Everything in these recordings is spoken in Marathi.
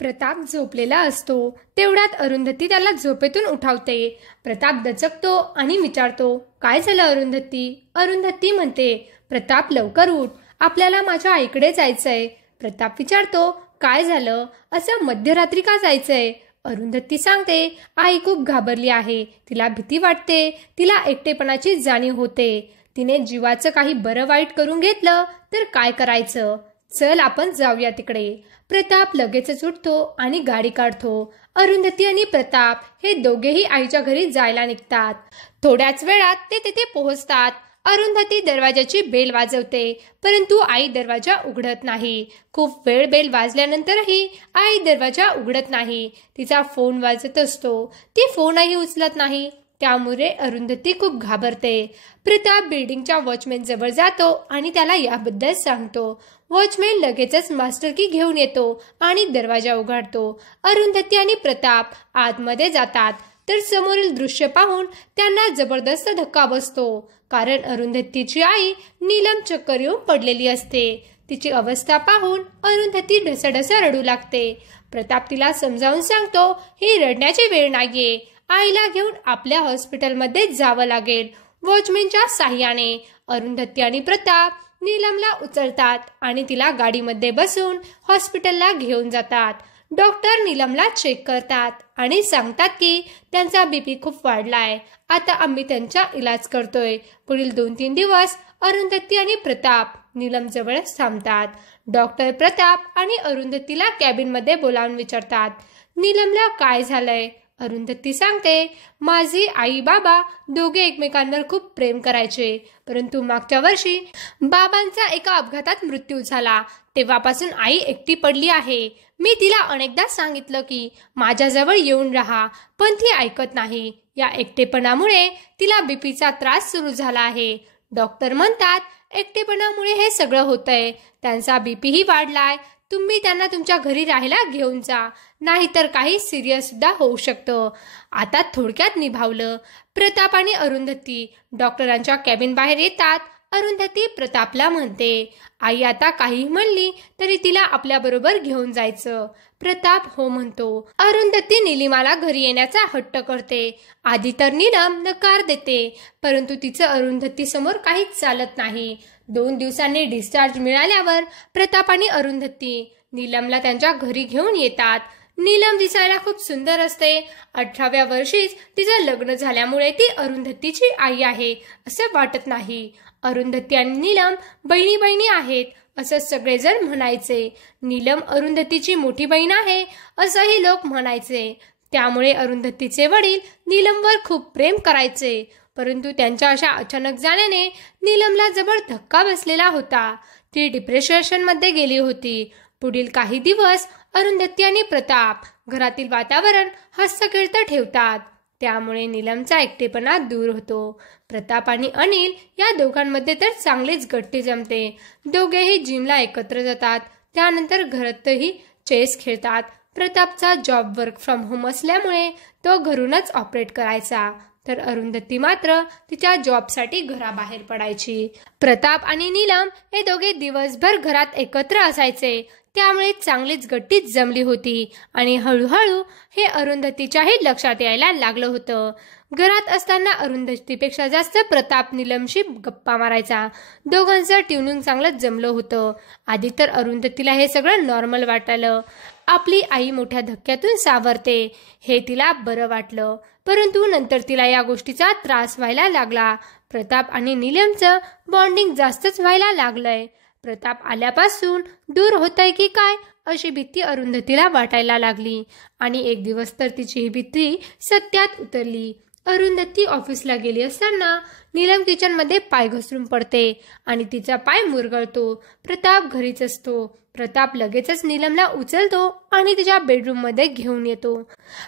प्रताप झोपलेला असतो तेवढ्यात अरुंधती त्याला झोपेतून उठावते। प्रताप दचकतो आणि विचारतो, काय झालं अरुंधती? अरुंधती म्हणते, प्रताप लवकर उठ, आपल्याला माझ्या आईकडे जायचंय। प्रताप विचारतो, काय झालं? असं मध्यरात्री का जायचंय? अरुंधती सांगते, आई खूप घाबरली आहे, तिला भीती वाटते, तिला एकटेपणाची जाणीव होते, तिने जीवाचं काही बरं वाईट करून घेतलं तर काय करायचं? चल आपण जाऊया तिकडे। प्रताप लगेचच उठतो आणि गाडी काढतो। अरुंधती आणि प्रताप हे दोघेही आईच्या घरी जायला निघतात। थोड्याच वेळात ते तिथे पोहोचतात। अरुंधती दरवाजाची बेल वाजवते, परंतु आई दरवाजा उघडत नाही। खूप वेळ बेल वाजल्यानंतरही आई दरवाजा उघडत नाही। तिचा फोन वाजत असतो, ती फोनही उचलत नाही, त्यामुळे अरुंधती खूप घाबरते। प्रताप बिल्डिंगच्या वॉचमॅन जवळ जातो आणि त्याला याबद्दल सांगतो। वॉचमॅन लगेचच मास्टर की घेऊन येतो आणि दरवाजा उघडतो। अरुंधती आणि प्रताप आतमध्ये जातात तर समोरील दृश्य पाहून त्यांना जबरदस्त धक्का बसतो, कारण अरुंधतीची आई नीलम चक्कर येऊन पडलेली असते। तिची अवस्था पाहून अरुंधती ढसढस रडू लागते। प्रताप तिला समजावून सांगतो, ही रडण्याची वेळ नाहीये, आईला घेऊन आपल्या हॉस्पिटलमध्ये जावं लागेल। वॉचमॅनच्या साह्याने अरुंधती आणि प्रताप नीलमला उचलतात आणि तिला गाडीमध्ये बसून हॉस्पिटलला घेऊन जातात। डॉक्टर नीलमला चेक करतात आणि सांगतात की त्यांचा बीपी खूप वाढलाय, आता आम्ही त्यांचा इलाज करतोय। पुढील 2-3 दिवस अरुंधती आणि प्रताप नीलम जवळच थांबतात। डॉक्टर प्रताप आणि अरुंधतीला कॅबिनमध्ये बोलावून विचारतात, नीलमला काय झालंय? अरुंधती सांगते, माझी आई बाबा दोघे एकमेकांवर खूप प्रेम करायचे, परंतु मागच्या वर्षी बाबांचा एका अपघातात मृत्यू झाला, तेव्हापासून आई एकटी पडली आहे। मी तिला अनेकदा सांगितलं की माझ्याजवळ येऊन राहा, पण ती ऐकत नाही। या एकटेपणामुळे तिला बीपीचा त्रास सुरू झाला आहे। डॉक्टर म्हणतात, एकटेपणामुळे हे सगळं होतंय, त्यांचा बीपीही वाढलाय, तुम्ही त्यांना तुमच्या घरी राहायला घेऊन जा, नाहीतर काही सिरियस सुद्धा होऊ शकतं। आता थोडक्यात निभावलं। प्रताप आणि अरुंधती डॉक्टरांच्या कॅबिन बाहेर येतात। अरुंधती प्रतापला म्हणते, आई आता काही म्हणली तरी तिला आपल्याबरोबर घेऊन जायचं। प्रताप हो म्हणतो। अरुंधती नीलिमाला घरी येण्याचा हट्ट करते। आधी तर नीलम नकार देते, परंतु तिचं अरुंधती समोर काहीच चालत नाही। 2 दिवसांनी डिस्चार्ज मिळाल्यावर प्रताप आणि अरुंधती नीलमला त्यांच्या घरी घेऊन येतात। नीलम दिसायला खूप सुंदर असते। 18व्या वर्षीच तिचं लग्न झाल्यामुळे ती अरुंधतीची आई आहे असं वाटत नाही। अरुंधती आणि नीलम बहिणी बहिणी आहेत असं सगळेजण म्हणायचे। नीलम अरुंधतीची मोठी बहीण आहे असंही लोक म्हणायचे। त्यामुळे अरुंधतीचे वडील नीलमवर खूप प्रेम करायचे, परंतु त्यांच्या अशा अचानक जाण्याने नीलमला जबर धक्का बसलेला होता। ती डिप्रेशनमध्ये गेली होती। पुढील काही दिवस अरुंधती आणि प्रताप घरातील वातावरण हसखेळतं ठेवतात, त्यामुळे नीलमचा एकटेपणा दूर होतो। प्रताप आणि अनिल या दोघांमध्ये तर चांगलेच गट्टी जमते। दोघेही जिमला एकत्र जातात, त्यानंतर घरातही चेस खेळतात। प्रतापचा जॉब वर्क फ्रॉम होम असल्यामुळे तो घरूनच ऑपरेट करायचा, तर अरुंधती मात्र तिच्या जॉबसाठी घराबाहेर पडायची। प्रताप आणि नीलम हे दोघे दिवसभर घरात एकत्र असायचे, त्यामुळे चांगलीच गट्टीच जमली होती आणि हळूहळू हे अरुंधतीच्याही लक्षात यायला लागलं होतं। घरात असताना अरुंधतीपेक्षा जास्त प्रताप नीलमशी गप्पा मारायचा। दोघांचं ट्युनिंग चांगलंच जमलं होतं। आधी तर अरुंधतीला हे सगळं नॉर्मल वाटलं, आपली आई मोठ्या धक्क्यातून सावरते हे तिला बरं वाटलं, परंतु नंतर तिला या गोष्टीचा त्रास व्हायला लागला। प्रताप आणि नीलमचं बॉन्डिंग जास्तच व्हायला लागलंय। प्रताप आल्यापासून दूर होतंय की काय अशी भीती अरुंधतीला वाटायला लागली आणि एक दिवस तर तिची ही भीती सत्यात उतरली। अरुंधती ऑफिसला गेली असताना नीलम किचनमध्ये पाय घसरून पडते आणि तिचा पाय मुरगळतो। प्रताप घरीच असतो। प्रताप लगेचच नीलमला उचलतो आणि तिच्या बेडरूममध्ये घेऊन येतो।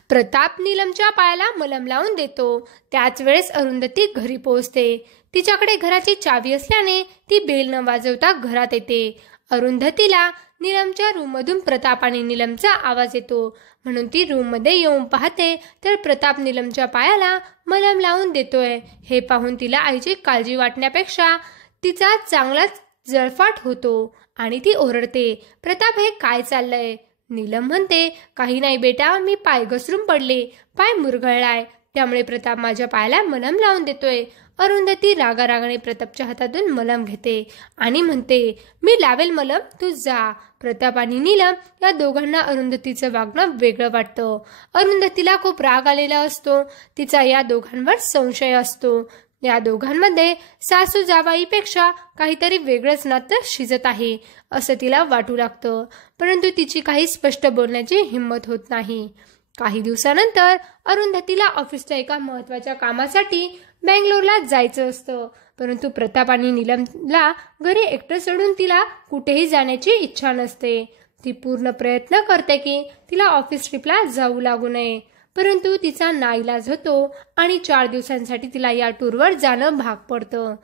प्रताप नीलमच्या पायाला मलम लावून देतो। त्याच वेळेस अरुंधती घरी पोहोचते। तिच्याकडे घराची चावी असल्याने ती बेल न वाजवता घरात येते। अरुंधतीला नीलमच्या रूममधून प्रताप आणि नीलमचा आवाज येतो, म्हणून ती रूममध्ये येऊन पाहते तर प्रताप नीलमच्या पायाला मलम लावून देतोय। हे पाहून तिला आईची काळजी वाटण्यापेक्षा तिचा चांगलाच जळफाट होतो आणि ती ओरडते, प्रताप हे काय चाललंय? नीलम म्हणते, काही नाही बेटा, मी पाय घसरून पडले, पाय मुरगळलाय, त्यामुळे प्रताप माझ्या पायाला मलम लावून देतोय. अरुंधती रागारागाने प्रतापच्या हातातून मलम घेते आणि म्हणते, मी लावेल मलम, तू जा. प्रताप आणि नीलम या दोघांना अरुंधतीचं वागणं वेगळं वाटतं. अरुंधतीला खूप राग आलेला असतो. तिचा या दोघांवर संशय असतो. या दोघांमध्ये सासू जावाईपेक्षा काहीतरी वेगळंच नातं शिजत आहे असं तिला वाटू लागतं. परंतु तिची काही स्पष्ट बोलण्याची हिंमत होत नाही. काही दिवसानंतर अरुंधतीला ऑफिसच्या एका महत्त्वाच्या कामासाठी बेंगलोरला जायचं असतं. परंतु प्रताप आणि नीलमला घरी एकटं सोडून तिला कुठेही जाण्याची इच्छा नसते. ती पूर्ण प्रयत्न करते की तिला ऑफिस ट्रिपला जाऊ लागू नये. परंतु तिचा नाईलाज होतो आणि 4 दिवसांसाठी तिला या टूरवर जाणं भाग पडतं.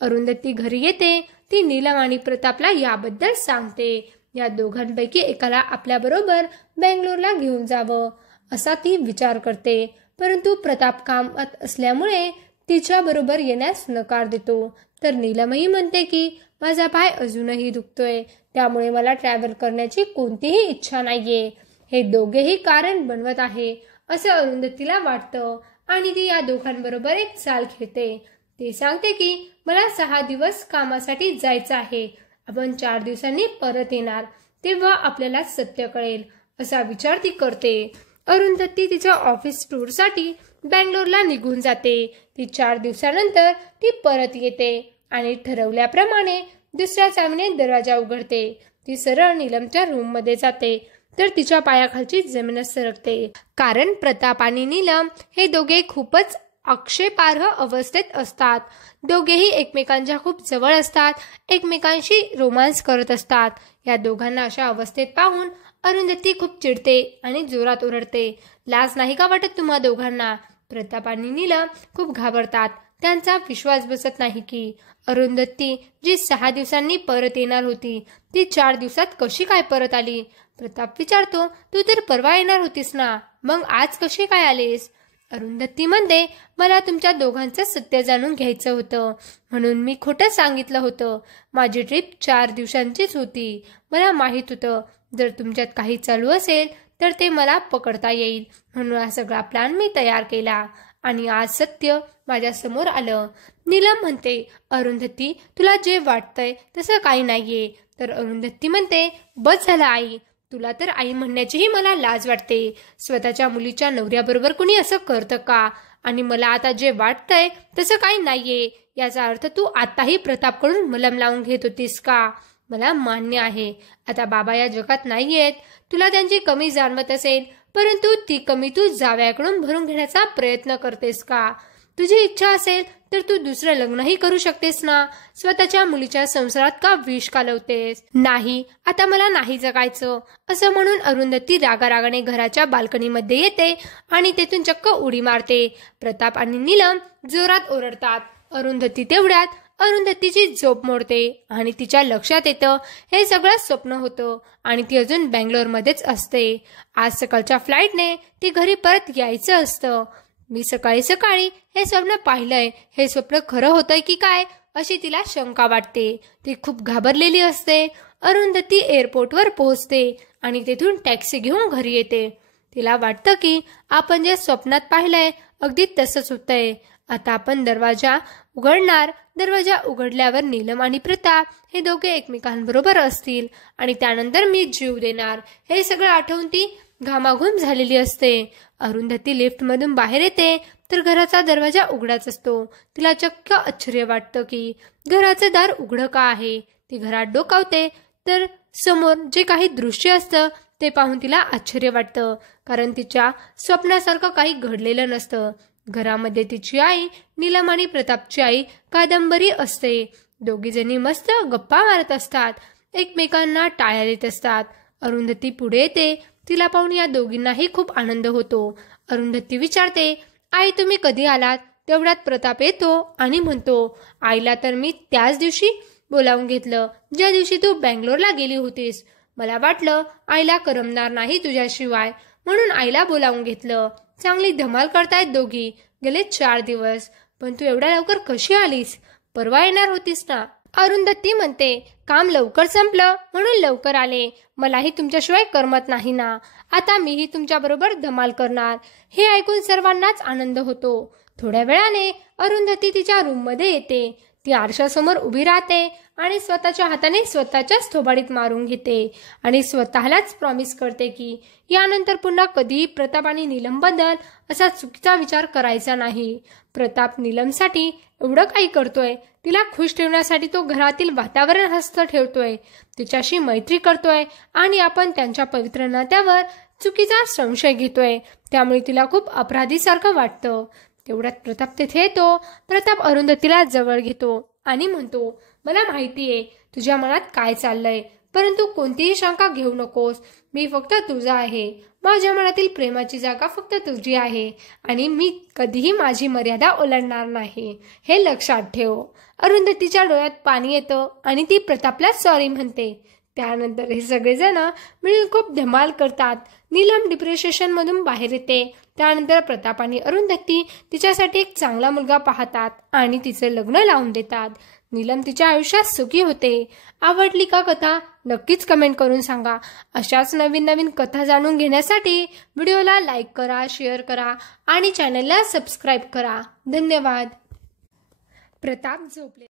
अरुंधती घरी येते. ती नीलम आणि प्रतापला याबद्दल सांगते. या दोघांपैकी एकाला आपल्याबरोबर बेंगलोरला घेऊन जावं असा ती विचार करते. परंतु प्रताप कामात असल्यामुळे तिच्या बरोबर येण्यास नकार देतो. तर नीलमही म्हणते की माझा पाय अजूनही दुखतोय, त्यामुळे मला ट्रॅव्हल करण्याची कोणतीही इच्छा नाहीये. हे दोघेही कारण बनवत आहे असं अरुंधतीला वाटतं आणि ती या दोघांबरोबर एक चाल खेळते. ती सांगते की मला 6 दिवस कामासाठी जायचं आहे, आपण 4 दिवसांनी परत येणार, तेव्हा आपल्याला सत्य कळेल असा विचार ती करते. अरुंधती तिच्या ऑफिस टूरसाठी बेंगलोरला निघून जाते. ती 4 दिवसानंतर ती परत येते आणि ठरवल्याप्रमाणे दुसऱ्या चावीने दरवाजा उघडते. ती सरळ नीलमच्या रूममध्ये जाते तर तिच्या पायाखालची जमीनच सरकते. कारण प्रताप आणि नीलम हे दोघे खूपच आक्षेपार्ह अवस्थेत असतात. दोघेही एकमेकांच्या खूप जवळ असतात, एकमेकांशी रोमांस करत असतात. या दोघांना अशा अवस्थेत पाहून अरुंधती खूप चिडते आणि जोरात ओरडते, लाज नाही का वाटत तुम्हा दोघांना? प्रताप आणि नीलम खूप घाबरतात. त्यांचा विश्वास बसत नाही की अरुंधती जी 6 दिवसांनी परत येणार होती ती 4 दिवसात कशी काय परत आली. प्रताप विचारतो, तू तर परवा येणार होतीस ना, मग आज कशी काय आलीस? अरुंधती म्हणते, मला तुमच्या दोघांचं सत्य जाणून घ्यायचं होतं म्हणून मी खोटं सांगितलं होतं. माझी ट्रिप 4 दिवसांचीच होती. मला माहीत होतं जर तुमच्यात काही चालू असेल तर ते मला पकडता येईल, म्हणून हा सगळा प्लॅन मी तयार केला आणि आज सत्य माझ्या समोर आलं. नीलम म्हणते, अरुंधती तुला जे वाटतंय तसं काही नाहीये. तर अरुंधती म्हणते, बस झालं आई, तुला तर आई म्हणण्याचीही मला लाज वाटते. स्वतःच्या मुलीच्या नवऱ्याबरोबर कुणी असं करतं का? आणि मला आता जे वाटतंय तसं काही नाहीये. याचा अर्थ तू आताही प्रतापकडून मलम लावून घेत होतीस का? मला मान्य आहे आता बाबा या जगात नाहीयेत, तुला त्यांची कमी जाणवत असेल, परंतु ती कमी तू जावयाकडून भरून घेण्याचा प्रयत्न करतेस का? तुझी इच्छा असेल तर तू दुसरं लग्नही करू शकतेस ना. स्वतःच्या मुलीच्या संसारात का विष कालवतेस? नाही, आता मला नाही जगायचं असं म्हणून अरुंधती रागारागाने घराच्या बाल्कनीमध्ये येते आणि तेथून चक्क उडी मारते. प्रताप आणि नीलम जोरात ओरडतात. अरुंधती तेवढ्यात अरुंधतीची झोप मोडते आणि तिच्या लक्षात येतं हे सगळं स्वप्न होतं आणि ती अजून बेंगलोरमध्येच असते. आज सकाळच्या फ्लाईटने ती घरी परत यायचं असतं. मी सकाळी सकाळी हे स्वप्न पाहिलंय, हे स्वप्न खरं होतंय की काय अशी तिला शंका वाटते. ती खूप घाबरलेली असते. अरुंधती एअरपोर्टवर पोहोचते आणि तेथून टॅक्सी घेऊन घरी येते. तिला वाटतं की आपण जे स्वप्नात पाहिलंय अगदी तसंच होतंय. आता आपण दरवाजा उघडणार. दरवाजा उघडल्यावर नीलम आणि प्रताप हे दोघे एकमेकांबरोबर असतील आणि त्यानंतर मी जीव देणार. हे सगळं आठवून ती घामाघूम झालेली असते. अरुंधती लिफ्टमधून बाहेर येते तर घराचा दरवाजा उघडाच असतो. तिला चक्क आश्चर्य वाटतं की घराचं दार उघडं का आहे. ती घरात डोकावते तर समोर जे काही दृश्य असतं ते पाहून तिला आश्चर्य वाटतं, कारण तिच्या स्वप्नासारखं काही घडलेलं नसतं. घरामध्ये तिची आई, नीलम आणि प्रतापची आई कादंबरी असते. दोघी जणी मस्त गप्पा मारत असतात, एकमेकांना टाळ्या देत असतात. अरुंधती पुढे येते. तिला पाहून या दोघींनाही खूप आनंद होतो. अरुंधती विचारते, आई तुम्ही कधी आलात? तेवढ्यात प्रताप येतो आणि म्हणतो, आईला तर मी त्याच दिवशी बोलावून घेतलं ज्या दिवशी तू बेंगलोरला गेली होतीस. मला वाटलं आईला करमणार नाही तुझ्याशिवाय, म्हणून आईला बोलावून घेतलं. चांगली धमाल करतायत दोघी. गेले 4 दिवस, पण तू एवढ्या लवकर कशी आलीस? परवा येणार होतीस ना. अरुंधती म्हणते, काम लवकर संपलं म्हणून लवकर आले. मलाही तुमच्याशिवाय करमत नाही ना. आता मीही तुमच्याबरोबर धमाल करणार. हे ऐकून सर्वांनाच आनंद होतो. थोड्या वेळाने अरुंधती तिच्या रूममध्ये येते. ती आरशासमोर उभी राहते आणि स्वतःच्या हाताने स्वतःच्याच थोबाडीत मारून घेते आणि स्वतःलाच प्रॉमिस करते की यानंतर पुन्हा कधीही प्रताप आणि नीलमबद्दल असा चुकीचा विचार करायचा नाही. प्रताप नीलमसाठी एवढं काही करतोय. तिला खुश ठेवण्यासाठी तो घरातील वातावरण हस्त ठेवतोय, तिच्याशी मैत्री करतोय आणि आपण त्यांच्या पवित्र नात्यावर चुकीचा संशय घेतोय. त्यामुळे तिला खूप अपराधीसारखं वाटतं. तेवढ्यात प्रताप तिथे येतो. प्रताप अरुंधतीला जवळ घेतो आणि म्हणतो, मला माहितीये तुझ्या मनात काय चाललंय, परंतु कोणतीही शंका घेऊ नकोस. मी फक्त तुझा आहे. माझ्या मनातील प्रेमाची जागा फक्त तुझी आहे आणि मी कधीही माझी मर्यादा ओलांडणार नाही, हे लक्षात ठेव. अरुंधतीच्या डोळ्यात पाणी येतं आणि ती प्रतापला सॉरी म्हणते. त्यानंतर हे सगळेजण मिळून खूप धमाल करतात. नीलम डिप्रेशनमधून बाहेर येते. त्यानंतर प्रताप आणि अरुंधती तिच्यासाठी एक चांगला मुलगा पाहतात आणि तिचं लग्न लावून देतात. नीलम तिच्या आयुष्यात सुखी होते. आवडली का कथा? नक्कीच कमेंट करून सांगा. अशाच नवीन नवीन कथा जाणून घेण्यासाठी व्हिडिओला लाईक करा, शेअर करा आणि चॅनलला सबस्क्राईब करा. धन्यवाद. प्रताप झोपले.